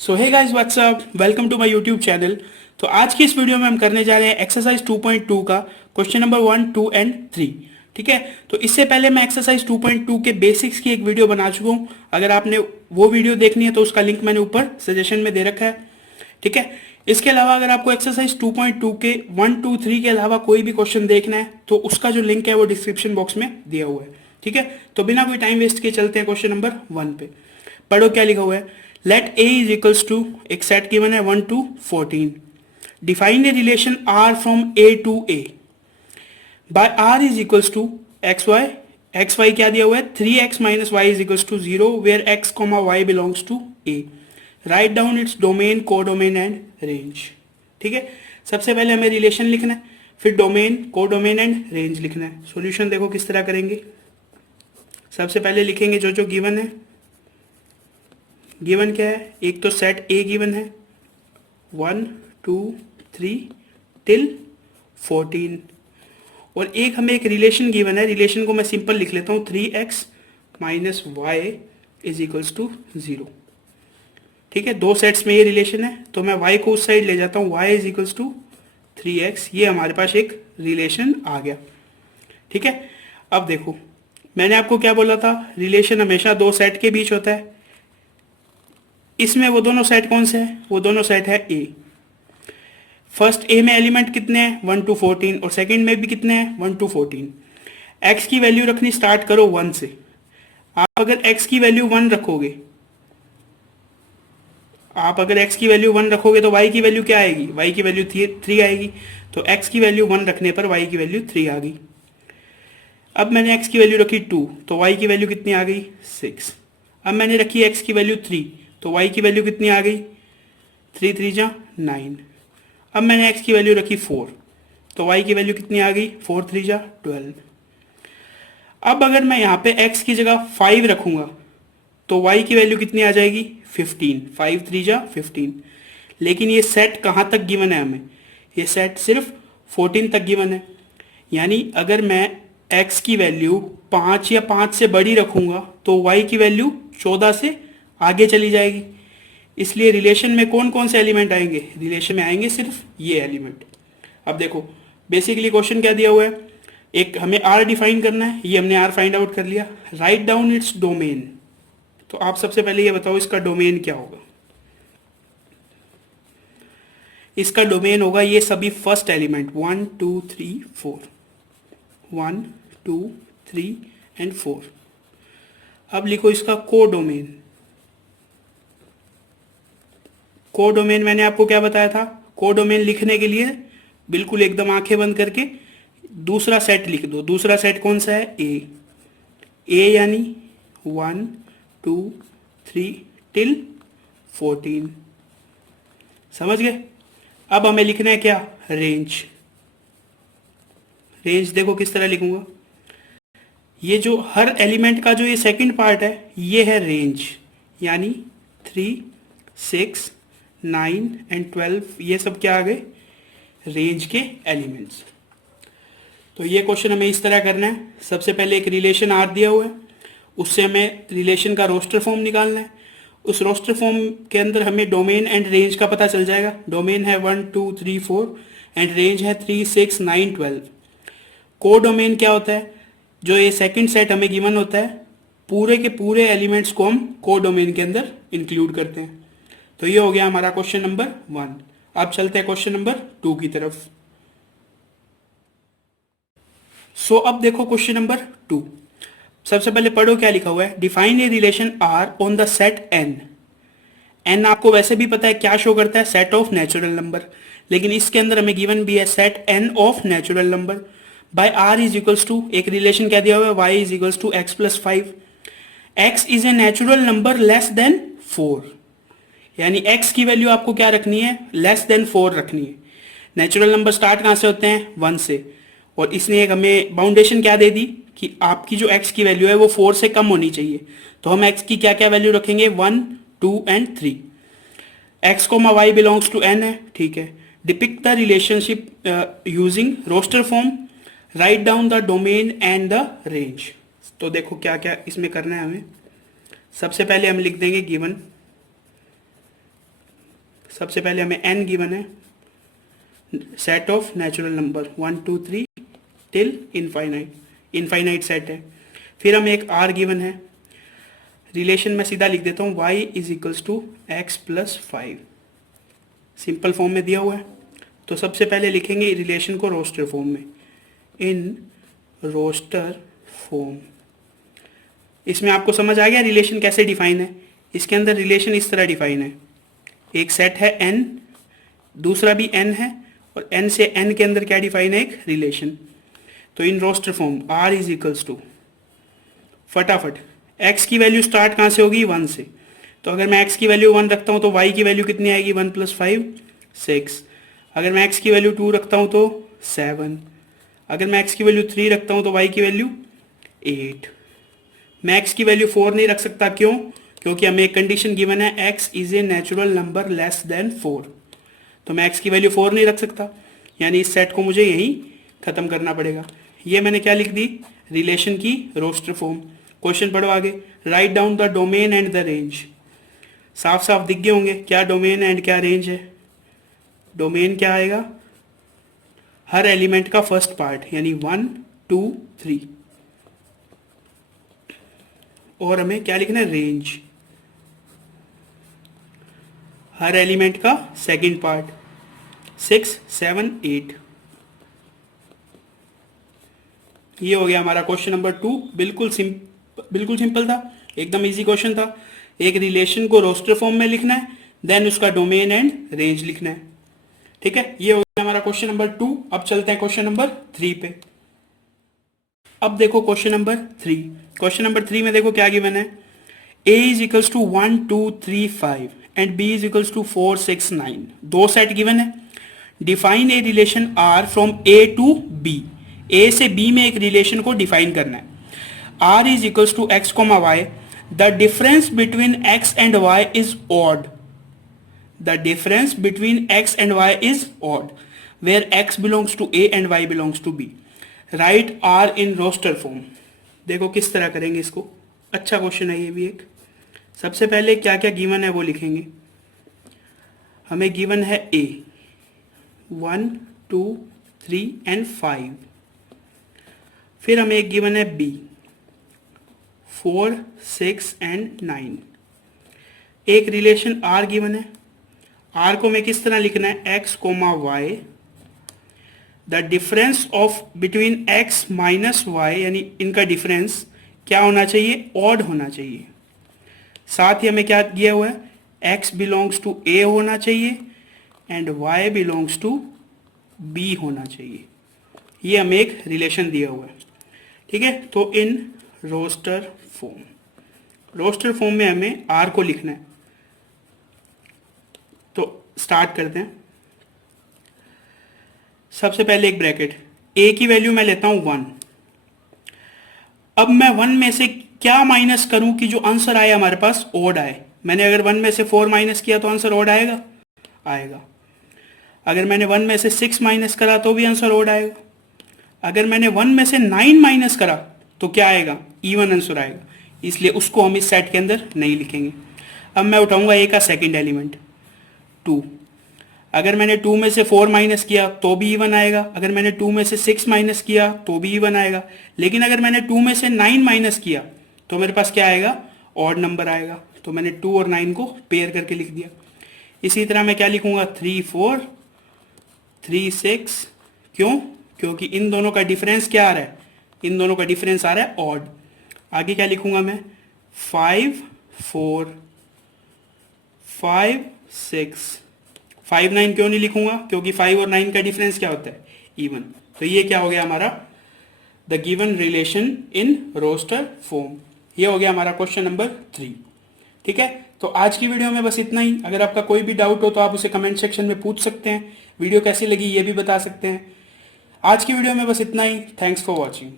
So hey guys what's up, welcome to my YouTube channel. तो आज की इस वीडियो में हम करने जा रहे हैं एक्सरसाइज 2.2 का क्वेश्चन नंबर 1, 2 एंड 3। ठीक है, तो इससे पहले मैं एक्सरसाइज 2.2 के बेसिक्स की एक वीडियो बना चुका हूँ। अगर आपने वो वीडियो देखनी है तो उसका लिंक मैंने ऊपर सजेशन में दे रखा है। ठीक है, इसके अलावा अगर आपको एक्सरसाइज 2.2 के 1, 2, 3 के अलावा कोई भी क्वेश्चन देखना है तो उसका जो लिंक है वो डिस्क्रिप्शन बॉक्स में दिया हुआ है। ठीक है, तो बिना कोई टाइम वेस्ट किए चलते हैं क्वेश्चन नंबर 1 पे। पढ़ो क्या लिखा हुआ है। Let A is equals to, एक सेट गिवन है 1 to 14। Define a relation R from A to A by R is equals to X Y. X Y क्या दिया हुआ है, 3x minus Y is equals to 0 where x comma Y belongs to A. Write down its domain, codomain and range. ठीक है, सबसे पहले हमें relation लिखना है, फिर domain, codomain and range लिखना है। सॉल्यूशन देखो किस तरह करेंगे। सबसे पहले लिखेंगे जो जो गिवन है। गिवन क्या है, एक तो सेट ए गिवन है 1, 2, 3 टिल 14, और एक हमें एक रिलेशन गिवन है। रिलेशन को मैं सिंपल लिख लेता हूँ, 3x minus Y is equals to 0। ठीक है, दो सेट्स में ये रिलेशन है तो मैं y को उस साइड ले जाता हूँ, y is equals to 3x। ये हमारे पास एक रिलेशन आ गया। ठीक है, अब देखो मैंने आपको क्या बोला था, रिलेशन हमेशा दो सेट के बीच होता है। इसमें वो दोनों सेट कौन से हैं, वो दोनों सेट है ए। फर्स्ट ए में एलिमेंट कितने हैं 1 to 14, और सेकंड में भी कितने हैं 1 to 14। एक्स की वैल्यू रखनी स्टार्ट करो 1 से। आप अगर एक्स की वैल्यू 1 रखोगे, तो y की वैल्यू क्या आएगी, y की वैल्यू 3 आएगी। तो x की वैल्यू 1 रखने पर y की वैल्यू 3 आ गई। अब मैंने x की वैल्यू रखी 2, तो y की वैल्यू कितनी आ गई 6। अब मैंने रखी x की वैल्यू 3, तो y की वैल्यू कितनी आ गई 3 3 जा 9। अब मैंने x की वैल्यू रखी 4, तो y की वैल्यू कितनी आ गई 4 3 जा 12। अब अगर मैं यहाँ पे x की जगह 5 रखूँगा तो y की वैल्यू कितनी आ जाएगी 15, 5 3 जा 15। लेकिन ये सेट कहाँ तक गिवन है हमें, ये सेट सिर्फ 14 तक गिवन है। यानी अगर मैं x की वैल्यू 5 या 5 से बड़ी रखूँगा तो y की वैल्यू 14 से आगे चली जाएगी। इसलिए रिलेशन में कौन कौन से एलिमेंट आएंगे, रिलेशन में आएंगे सिर्फ ये एलिमेंट। अब देखो बेसिकली क्वेश्चन क्या दिया हुआ है, एक हमें r डिफाइन करना है, ये हमने r फाइंड आउट कर लिया। राइट डाउन इट्स डोमेन, तो आप सबसे पहले ये बताओ इसका डोमेन क्या होगा। इसका डोमेन होगा ये सभी फर्स्ट एलिमेंट 1 2 3 4, 1 2 3 एंड 4। अब लिखो इसका को डोमेन। को डोमेन मैंने आपको क्या बताया था, को डोमेन लिखने के लिए बिल्कुल एकदम आंखें बंद करके दूसरा सेट लिख दो। दूसरा सेट कौन सा है, ए यानी 1 2 3 टिल 14। समझ गए। अब हमें लिखना है क्या, रेंज। रेंज देखो किस तरह लिखूंगा, ये जो हर एलिमेंट का जो ये सेकंड पार्ट है ये है रेंज, यानी 3 6 9 एंड 12, ये सब क्या आ गए रेंज के एलिमेंट्स। तो ये क्वेश्चन हमें इस तरह करना है। सबसे पहले एक रिलेशन आर दिया हुआ है, उससे हमें रिलेशन का रोस्टर फॉर्म निकालना है। उस रोस्टर फॉर्म के अंदर हमें डोमेन एंड रेंज का पता चल जाएगा। डोमेन है 1 2 3 4 एंड रेंज है 3 6 9 12। को डोमेन क्या होता है, जो ये सेकंड सेट हमें गिवन होता है पूरे के पूरे एलिमेंट्स को हम को डोमेन के अंदर इंक्लूड करते हैं। तो ये हो गया हमारा क्वेश्चन नंबर 1। अब चलते हैं क्वेश्चन नंबर 2 की तरफ। सो अब देखो क्वेश्चन नंबर 2। सबसे पहले पढ़ो क्या लिखा हुआ है। Define a relation R on the set N. N आपको वैसे भी पता है क्या शो करता है, सेट ऑफ नेचुरल नंबर, लेकिन इसके अंदर हमें गिवन भी है set N of natural number by R is equals to, एक रिलेशन क्या दिया हुआ है Y is equals to X plus 5। X is a natural number less than 4, यानी x की वैल्यू आपको क्या रखनी है, लेस देन 4 रखनी है। नेचुरल नंबर स्टार्ट कहाँ से होते हैं 1 से, और इसने एक हमें बाउंडेशन क्या दे दी कि आपकी जो x की वैल्यू है वो 4 से कम होनी चाहिए। तो हम x की क्या क्या वैल्यू रखेंगे 1 2 and 3। x comma y belongs to n है, ठीक है। Depict the relationship using roster form, write down the domain and the range. तो देखो क्या क्या इसमें करना है हमें। सबसे पहले हम लिख देंगे गिवन सबसे पहले हमें n गिवन है, set of natural number 1 2 3 till infinite, infinite set है। फिर हमें एक r गिवन है, रिलेशन में सीधा लिख देता हूँ y is equals to X plus 5, simple form में दिया हुआ है। तो सबसे पहले लिखेंगे रिलेशन को रोस्टर फॉर्म में, इन रोस्टर फॉर्म। इसमें आपको समझ आ गया रिलेशन कैसे डिफाइन है। इसके अंदर रिलेशन इस तरह डिफाइन है, एक सेट है n, दूसरा भी n है, और n से n के अंदर क्या डिफाइन है, एक रिलेशन। तो in roster form r is equals to, फटाफट x की वैल्यू स्टार्ट कहाँ से होगी, 1 से। तो अगर मैं x की वैल्यू 1 रखता हूँ तो y की वैल्यू कितनी आएगी, 1 + 5 6। अगर मैं x की वैल्यू 2 रखता हूँ तो 7। अगर मैं x की वैल्यू 3 रखता हूँ तो y की वैल्यू 8। मैं x की वैल्यू 4 नहीं रख सकता, क्यों? क्योंकि हमें एक कंडीशन गिवन है x is a natural number less than 4। तो मैं x की वैल्यू 4 नहीं रख सकता, यानी इस सेट को मुझे यहीं खत्म करना पड़ेगा। ये मैंने क्या लिख दी, रिलेशन की रोस्टर फॉर्म। क्वेश्चन पढ़ो आगे, right down the domain and the range. साफ साफ दिख गए होंगे क्या डोमेन एंड क्या रेंज है। डोमेन क्या आएगा, हर एलिमेंट का फर्स्ट पार्ट, यानी 1 2 3। और हमें क्या लिखना है, रेंज, हर एलिमेंट का सेकंड पार्ट, 6 7 8। ये हो गया हमारा क्वेश्चन नंबर 2। बिल्कुल सिंपल था, एकदम इजी क्वेश्चन था। एक रिलेशन को रोस्टर फॉर्म में लिखना है, देन उसका डोमेन एंड रेंज लिखना है। ठीक है, ये हो गया हमारा क्वेश्चन नंबर 2। अब चलते हैं क्वेश्चन नंबर 3 पे। अब देखो क्वेश्चन नंबर 3। क्वेश्चन नंबर 3 में देखो क्या गिवन है, a is equals to 1 2 3 5 and b is equals to 4 6 9। दो सेट गिवन है। Define a relation r from a to b। a से b में एक रिलेशन को डिफाइन करना है। r is equals to x, y, the difference between x and y is odd. The difference between x and y is odd, where x belongs to a and y belongs to b. Write r in roster form. देखो किस तरह करेंगे इसको, अच्छा question है ये भी एक। सबसे पहले क्या क्या गिवन है वो लिखेंगे। हमें गिवन है a 1 2 3 एंड 5। फिर हमें एक गिवन है b 4 6 एंड 9। एक रिलेशन r गिवन है। r को मैं किस तरह लिखना है, x, y, the difference of between x minus y, यानी इनका डिफरेंस क्या होना चाहिए, ऑड होना चाहिए। साथ ही हमें क्या दिया हुआ है, x बिलोंग्स टू a होना चाहिए and y belongs to b होना चाहिए। ये हमें एक रिलेशन दिया हुआ है। ठीक है, तो इन रोस्टर फॉर्म में हमें r को लिखना है। तो स्टार्ट करते हैं। सबसे पहले एक ब्रैकेट, a की वैल्यू मैं लेता हूं 1। अब मैं 1 में से क्या माइनस करूं कि जो आंसर आए हमारे पास ऑड आए। मैंने अगर 1 में से 4 माइनस किया तो आंसर ऑड आएगा। अगर मैंने 1 में से 6 माइनस करा तो भी आंसर ऑड आएगा। अगर मैंने 1 में से 9 माइनस करा तो क्या आएगा, इवन आंसर आएगा। इसलिए उसको हम इस सेट के अंदर नहीं लिखेंगे। अब मैं उठाऊंगा a का सेकेंड एलिमेंट 2। अगर मैंने 2 में से 4 माइनस किया तो भी इवन आएगा। अगर मैंने 2 में से 6 माइनस किया तो भी इवन आएगा। लेकिन अगर मैंने 2 में से 9 माइनस किया तो मेरे पास क्या आएगा, ऑड नंबर आएगा। तो मैंने 2 और 9 को पेयर करके लिख दिया। इसी तरह मैं क्या लिखूंगा, 3 4 3 6। क्यों? क्योंकि इन दोनों का डिफरेंस क्या आ रहा है, इन दोनों का डिफरेंस आ रहा है ऑड। आगे क्या लिखूंगा मैं, 5 4 5 6। 5 9 क्यों नहीं लिखूंगा, क्योंकि 5 और 9 का डिफरेंस क्या होता है, इवन। तो ये क्या हो गया हमारा, the given relation in roster form. ये हो गया हमारा क्वेश्चन नंबर 3। ठीक है, तो आज की वीडियो में बस इतना ही। अगर आपका कोई भी डाउट हो तो आप उसे कमेंट सेक्शन में पूछ सकते हैं। वीडियो कैसी लगी ये भी बता सकते हैं। आज की वीडियो में बस इतना ही। Thanks for watching.